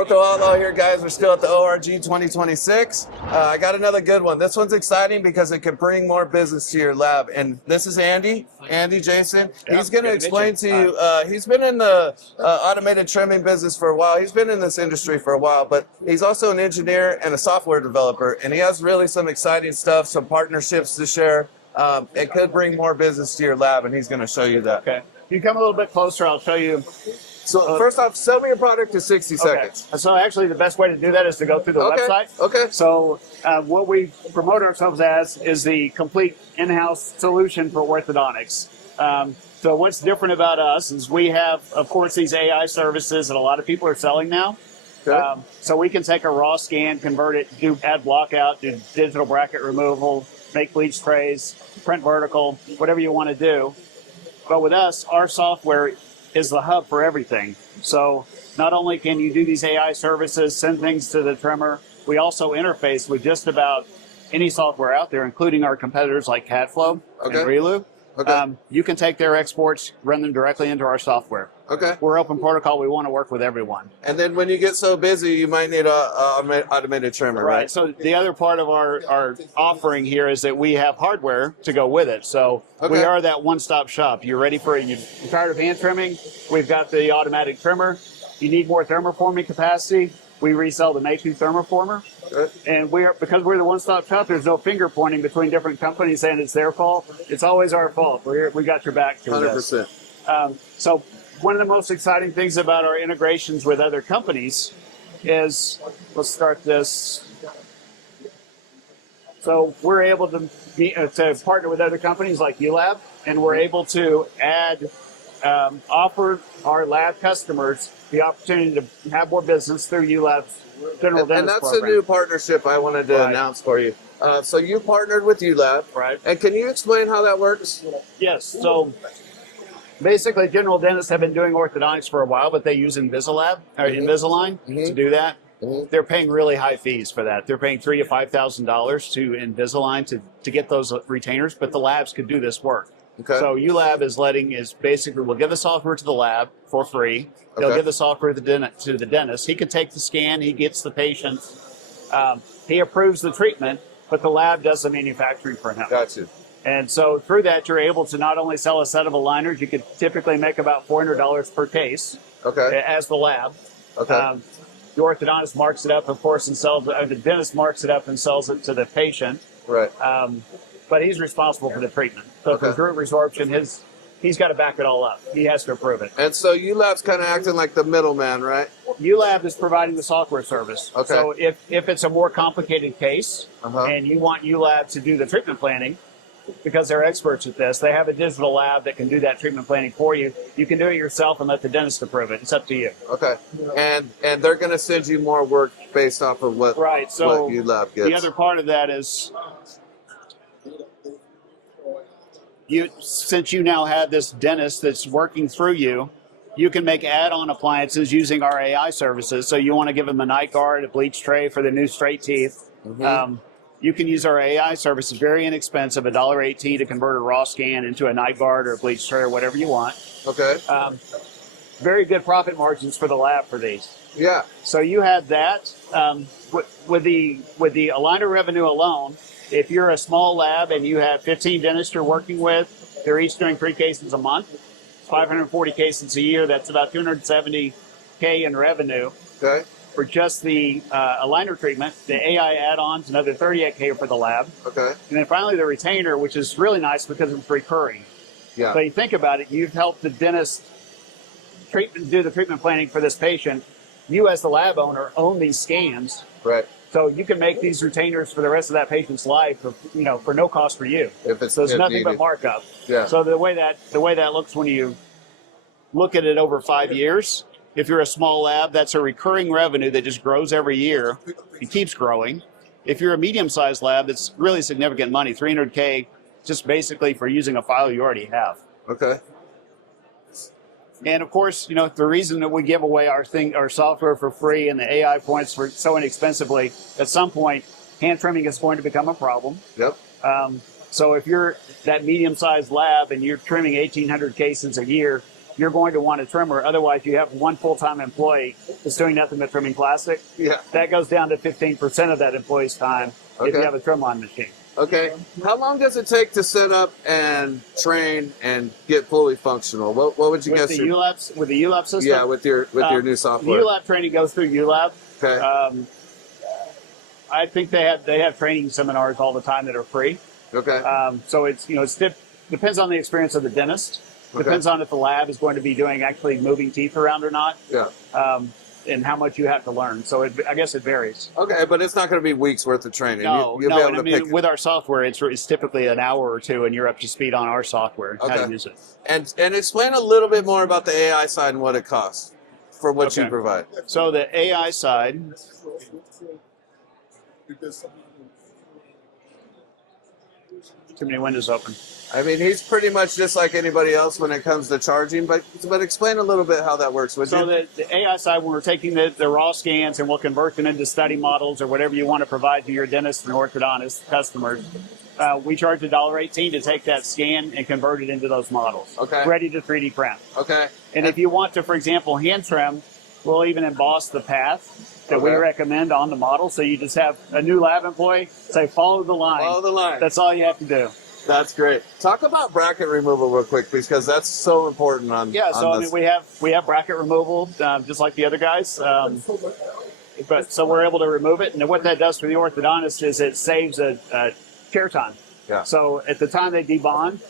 Ortho Outlaw here, guys. We're still at the ORG 2026. I got another good one. This one's exciting because it could bring more business to your lab. And this is Andy Jason. Yeah, he's going to explain to you, he's been in the automated trimming business for a while. He's been in this industry for a while, but he's also an engineer and a software developer. And he has really some exciting stuff, some partnerships to share. It could bring more business to your lab, and he's going to show you that. Okay. You come a little bit closer, I'll show you. So first off, sell me your product in 60 seconds. So actually the best way to do that is to go through the website. Okay. So what we promote ourselves as is the complete in-house solution for orthodontics. So what's different about us is we have, of course, these AI services that a lot of people are selling now. Okay. So we can take a raw scan, convert it, add blockout, do digital bracket removal, make bleach trays, print vertical, whatever you want to do. But with us, our software is the hub for everything. So not only can you do these AI services, send things to the trimmer, we also interface with just about any software out there, including our competitors like CADflow and Relu. Okay. You can take their exports, run them directly into our software. Okay. We're open protocol. We want to work with everyone. And then when you get so busy, you might need a automated trimmer, right? So the other part of our offering here is that we have hardware to go with it. So we are that one-stop shop. You're ready for it. You're tired of hand trimming? We've got the automatic trimmer. You need more thermoforming capacity? We resell the Mayhew thermoformer. And because we're the one-stop shop, there's no finger pointing between different companies saying it's their fault. It's always our fault. We got your back through 100%. this. So one of the most exciting things about our integrations with other companies is, let's start this. So we're able to partner with other companies like uLab, and we're able to offer our lab customers the opportunity to have more business through uLab's general dentist And that's program. a new partnership I wanted to announce for you. So you partnered with uLab. Right. And can you explain how that works? Yes. So basically, general dentists have been doing orthodontics for a while, but they use Invisalign to do that. They're paying really high fees for that. They're paying $3,000 to $5,000 to Invisalign to get those retainers, but the labs could do this work. Okay. So uLab we'll give the software to the lab for free. They'll give the software to the dentist. He can take the scan. He gets the patient. He approves the treatment, but the lab does the manufacturing for him. Gotcha. And so through that, you're able to not only sell a set of aligners, you could typically make about $400 per case as the lab. Okay. The orthodontist marks it up, of course, and the dentist marks it up and sells it to the patient. Right. But he's responsible for the treatment. So for root resorption, he's got to back it all up. He has to approve it. And so uLab's kind of acting like the middleman, right? uLab is providing the software service. Okay. So if it's a more complicated case and you want uLab to do the treatment planning, because they're experts at this, they have a digital lab that can do that treatment planning for you. You can do it yourself and let the dentist approve it. It's up to you. Okay. And they're going to send you more work based off of what uLab gets. The other part of that is since you now have this dentist that's working through you, you can make add-on appliances using our AI services. So you want to give them a night guard, a bleach tray for the new straight teeth. You can use our AI services, very inexpensive, $1.18 to convert a raw scan into a night guard or a bleach tray or whatever you want. Okay. Very good profit margins for the lab for these. Yeah. So you had that. With the aligner revenue alone, if you're a small lab and you have 15 dentists you're working with, they're each doing 3 cases a month, 540 cases a year. That's about $270K in revenue. Okay. For just the aligner treatment. The AI add-ons, another $38K for the lab. Okay. And then finally the retainer, which is really nice because it's recurring. Yeah. So you think about it, you've helped the dentist do the treatment planning for this patient. You as the lab owner own these scans. Right. So you can make these retainers for the rest of that patient's life for no cost for you. So it's nothing but markup. Yeah. So the way that looks when you look at it over 5 years, if you're a small lab, that's a recurring revenue that just grows every year. It keeps growing. If you're a medium-sized lab, that's really significant money, $300K, just basically for using a file you already have. Okay. And of course, the reason that we give away our software for free and the AI points for so inexpensively, at some point, hand trimming is going to become a problem. Yep. So if you're that medium-sized lab and you're trimming 1,800 cases a year, you're going to want a trimmer. Otherwise, you have one full-time employee that's doing nothing but trimming plastic. Yeah. That goes down to 15% of that employee's time if you have a trim line machine. Okay. How long does it take to set up and train and get fully functional? What would you guess? With the uLab system? Yeah, with your new software. The uLab training goes through uLab. Okay. I think they have training seminars all the time that are free. Okay. So it's depends on the experience of the dentist. Okay. Depends on if the lab is going to be doing actually moving teeth around or not. Yeah. And how much you have to learn. So I guess it varies. Okay, but it's not going to be weeks worth of training. No, You'll be able to pick... with our software, it's typically an hour or two, and you're up to speed on our software, how to use it. And explain a little bit more about the AI side and what it costs for what you provide. So the AI side. Too many windows open. I mean, he's pretty much just like anybody else when it comes to charging, but explain a little bit how that works, would you? The AI side, when we're taking the raw scans and we'll convert them into study models or whatever you want to provide to your dentist and orthodontist customers, we charge $1.18 to take that scan and convert it into those models. Okay. Ready to 3D print. Okay. And if you want to, for example, hand trim, we'll even emboss the path that we recommend on the model. So you just have a new lab employee say, follow the line. Follow the line. That's all you have to do. That's great. Talk about bracket removal real quick, because that's so important on. Yeah, so I mean, we have bracket removal just like the other guys, so we're able to remove it, and what that does for the orthodontist is it saves a chair time. Yeah. So at the time they debond,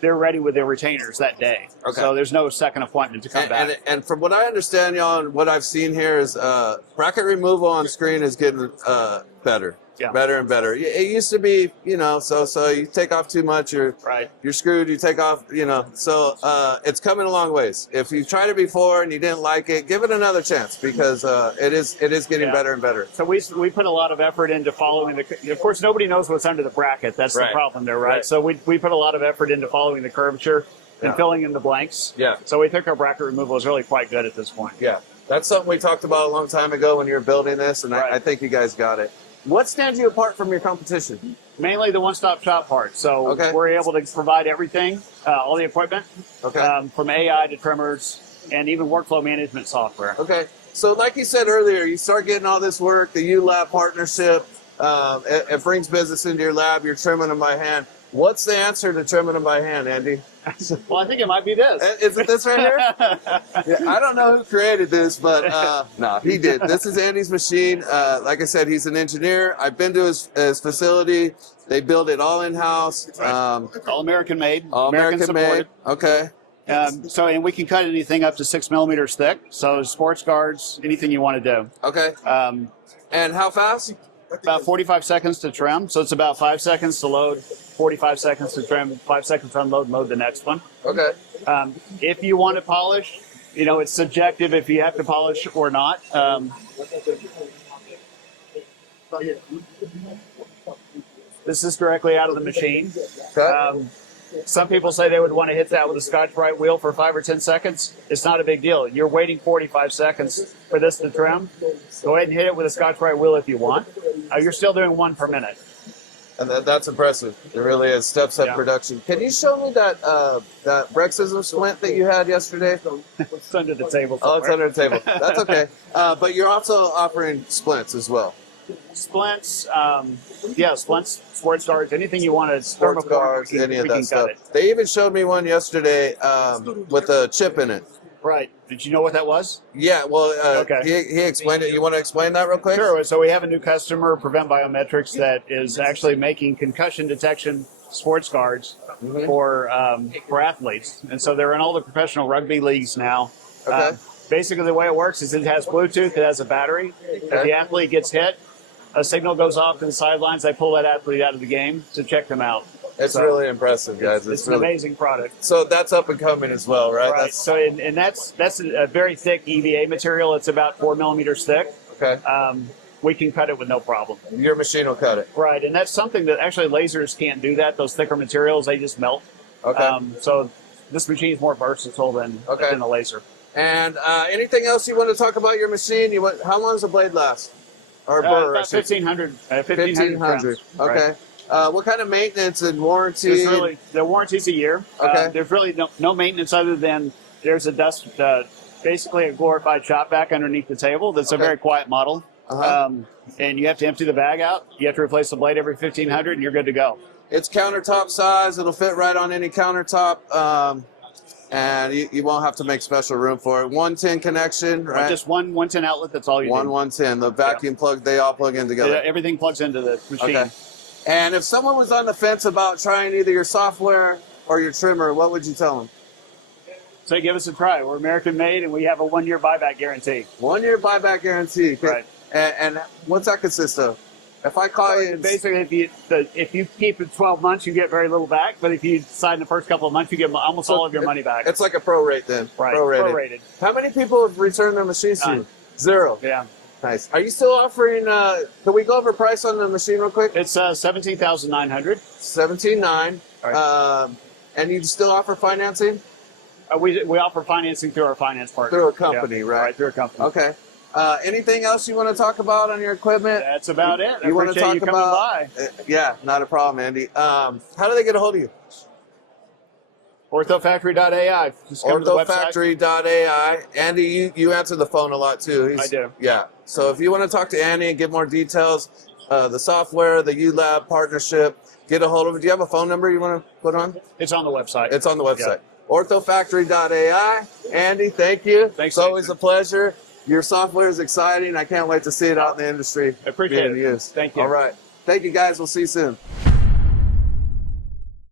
they're ready with their retainers that day. Okay. So there's no second appointment to come back. And from what I understand, y'all, and what I've seen here is bracket removal on screen is getting better. Yeah. Better and better. It used to be, so you take off too much, you're screwed. You take off, So it's coming a long ways. If you tried it before and you didn't like it, give it another chance, because it is getting better and better. So we put a lot of effort into following Of course, nobody knows what's under the bracket. That's the problem there, right? So we put a lot of effort into following the curvature and filling in the blanks. Yeah. So we think our bracket removal is really quite good at this point. Yeah. That's something we talked about a long time ago when you were building this, and I think you guys got it. What stands you apart from your competition? Mainly the one-stop shop part. So we're able to provide everything, all the equipment, from AI to trimmers, and even workflow management software. Okay. So like you said earlier, you start getting all this work, the uLab partnership, it brings business into your lab, you're trimming them by hand. What's the answer to trimming them by hand, Andy? Well, I think it might be this. Is it this right here? I don't know who created this, but no, he did. This is Andy's machine. Like I said, he's an engineer. I've been to his facility. They build it all in-house. All American made. All American made. Okay. And we can cut anything up to 6 millimeters thick. So sports guards, anything you want to do. Okay. And how fast? About 45 seconds to trim. So it's about 5 seconds to load, 45 seconds to trim, 5 seconds to unload, load the next one. Okay. If you want to polish, it's subjective if you have to polish or not. This is directly out of the machine. Okay. Some people say they would want to hit that with a Scotch-Brite wheel for 5 or 10 seconds. It's not a big deal. You're waiting 45 seconds for this to trim. Go ahead and hit it with a Scotch-Brite wheel if you want. You're still doing 1 per minute. And that's impressive. It really is. Steps up production. Can you show me that Brexism splint that you had yesterday? It's under the table somewhere. Oh, it's under the table. That's okay. But you're also offering splints as well. Splints, splints, sports guards, anything you want to sports guards, any of that stuff. They even showed me one yesterday with a chip in it. Right. Did you know what that was? Yeah, well, he explained it. You want to explain that real quick? Sure. So we have a new customer, Prevent Biometrics, that is actually making concussion detection sports guards for athletes. And so they're in all the professional rugby leagues now. Okay. Basically, the way it works is it has Bluetooth, it has a battery. If the athlete gets hit, a signal goes off to the sidelines. They pull that athlete out of the game to check them out. It's really impressive, guys. It's an amazing product. So that's up and coming as well, right? Right. So that's a very thick EVA material. It's about 4 millimeters thick. Okay. We can cut it with no problem. Your machine will cut it. Right, and that's something that actually lasers can't do that. Those thicker materials, they just melt. Okay. So this machine is more versatile than a laser. And anything else you want to talk about your machine? How long does the blade last? Or burr? About 1,500. 1,500. Okay. Right. What kind of maintenance and warranty? The warranty's a year. Okay. There's really no maintenance other than There's a dust, basically a glorified shop vac underneath the table. That's a very quiet model. And you have to empty the bag out. You have to replace the blade every 1,500, and you're good to go. It's countertop size. It'll fit right on any countertop. And you won't have to make special room for it. 110 connection, right? Just one 110 outlet, that's all you need. 110. The vacuum plug, they all plug in together. Everything plugs into the machine. Okay. And if someone was on the fence about trying either your software or your trimmer, what would you tell them? So give us a try. We're American made, and we have a 1-year buyback guarantee. 1-year buyback guarantee. Right. And what's that consist of? If I call you, basically, if you keep it 12 months, you get very little back. But if you sign the first couple of months, you get almost all of your money back. It's like a prorate then. Right. Prorated. How many people have returned their machines to you? 0. Yeah. Nice. Are you still offering? Can we go over price on the machine real quick? It's $17,900. $17,900. And you still offer financing? We offer financing through our finance partner. Through a company, right? Right, through a company. Okay. Anything else you want to talk about on your equipment? That's about it. You want to talk coming about? by. Yeah, not a problem, Andy. How do they get a hold of you? OrthoFactory.ai. Just come to the website. OrthoFactory.ai. Andy, you answer the phone a lot too. I do. Yeah. So if you want to talk to Andy and get more details, the software, the uLab partnership, get a hold of it. Do you have a phone number you want to put on? It's on the website. It's on the website. Yeah. OrthoFactory.ai. Andy, thank you. Thanks. It's always a pleasure. Your software is exciting. I can't wait to see it out in the industry. I appreciate it. Used. Thank you. All right. Thank you, guys. We'll see you soon.